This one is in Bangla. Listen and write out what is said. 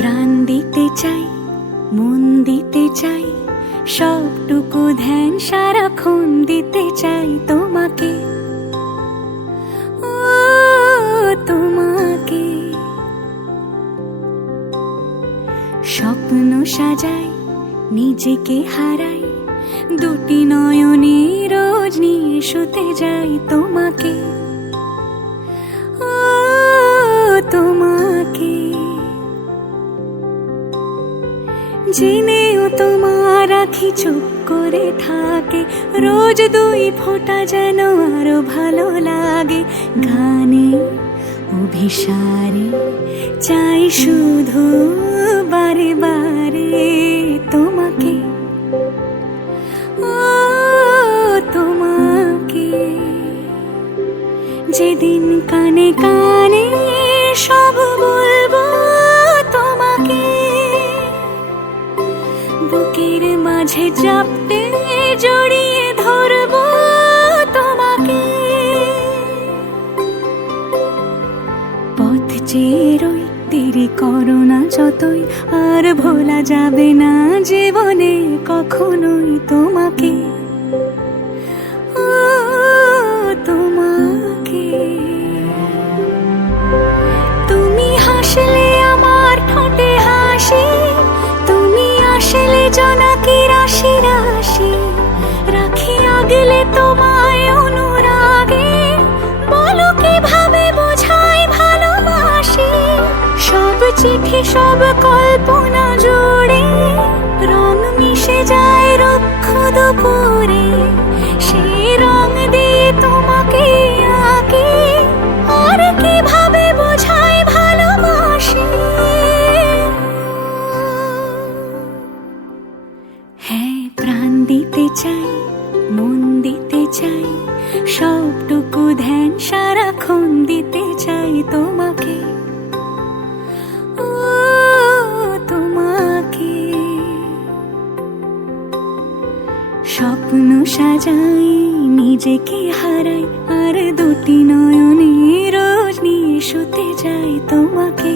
প্রাণ দিতে চাই, মন দিতে চাই, সবটুকু ধ্যান সারাক্ষণ দিতে চাই তোমাকে, ও তোমাকে। স্বপ্ন সাজাই, নিজেকে হারাই, দুটি নয়নে রোজ নিয়ে শুতে যাই তোমাকে, ও তোমাকে। জেনেও তোমার আখি চুপ করে থাকে, রোজ দুই ফোঁটা যেন আরো ভালো লাগে। গানে অভিসারে চাই শুধু বারে বারে তোমাকে, ও তোমাকে। যেদিন কানে কানে সব বলবো তোমাকে, বুকের মাঝে চাপতে জড়িয়ে ধরবো তোমাকে। পথ চেয়ে রই, দেরি করো না যতই, আর ভোলা যাবে না জীবনে কখনোই তোমাকে, ও তোমাকে। তুমি হাসলে আমার ঠোঁটে হাসি, তুমি আসলে জোনাকি রাশি রাশি, রাখি আগলে তোমায় অনুরাগে, বলো কিভাবে বোঝাই ভালোবাসি। সব চিঠি সব কল্পনা জুড়ে রং মিশে যায় রুক্ষ দুপুরে, সেই রং দিয়ে তোমাকে আঁকি, আর কিভাবে বোঝাই ভালোবাসি। হ্যাঁ, প্রাণ দিতে চাই, মন দিতে চাই, সবটুকু ধ্যান সারাক্ষণ দিতে চাই তোমাকে, ও তোমাকে। স্বপ্ন সাজাই, নিজেকে হারাই, আর দুটি নয়নে রোজ নিয়ে শুতে যাই তোমাকে।